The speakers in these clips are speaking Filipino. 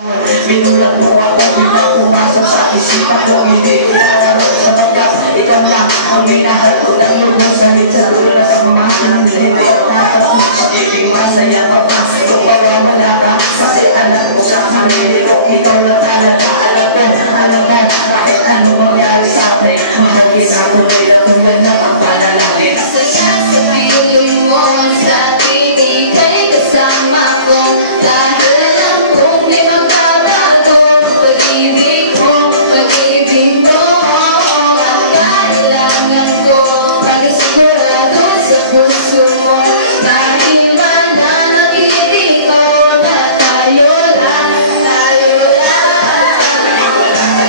Binulat mo ako, bilang pumasok sa isipan ko. Hindi ko nawarot sapagkat ikaw lang ang minahal ko ng lubos. Kahit sa tulad sa mga hindi at tatapos pag-ibig masaya pa pa kung mawawala ka. Kasi alam ko sa kanila ikaw lang talaga. Alam ko kahit ano mangyari sa akin, mahal kita tuloy na tulad ng ang panalangin. Masaya sa piling mo sa tinig kay kasama ko. Dahil alam kong di magbabago pag-ibig mo, pag-ibig mo. Ang kailangan ko, pag-sigurado sa puso mo. Dahil mananangin ko na tayo lang, tayo lang.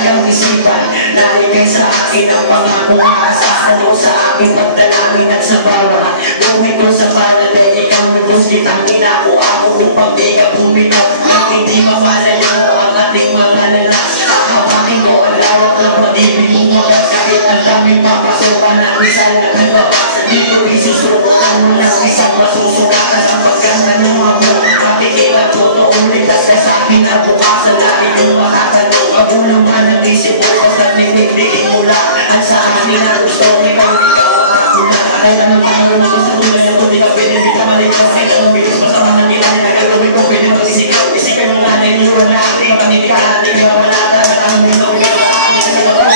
Ang isipan, naligay sa akin ang pangako aasahan mo sa akin pagdalangin at sa bawat gawin ko sa panalay. Ikaw lubos kitang ginako ako upang di ka bumitaw at hindi mapalayo ang ating mga lalas. Hawakin ko ang lawak ng pag-ibig mo kahit ang daming papasokan ng isang nagbabasa. Di ko isusubukan mo ng isang masusukaran ang pagkanta ng mga mo. Makikita ko noong ligtas na sa akin na bukasan natin yung makatanong. Magulang man ang isip ko basta nagdigdigin mula ang sa amin na gusto ikaw ang kakula. Kahit anong pangalong ko sa tulad niya kung di ka pwede di ka maligtas. Kahit anong bilis pa sa mga nilala na gagawin ko pwede mag-isigaw. Isigaw ng nanay niluwan na ating makanilikan ating mamalata at ang mundo ko sa akin kasi mapag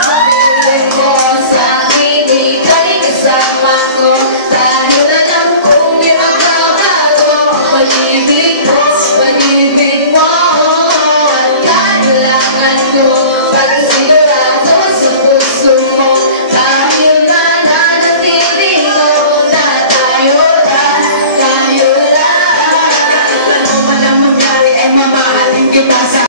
Pag-ibig mo sa tinig kay kasama ko. Dahil alam kong di magbabago pag-ibig mo, pag-ibig mo. Ang kailangan ko, pag-sigurado sa puso mo. Dahil mananatili ko na tayo lang, tayo lang. ano man ang mangyari ay mamahalin kita sa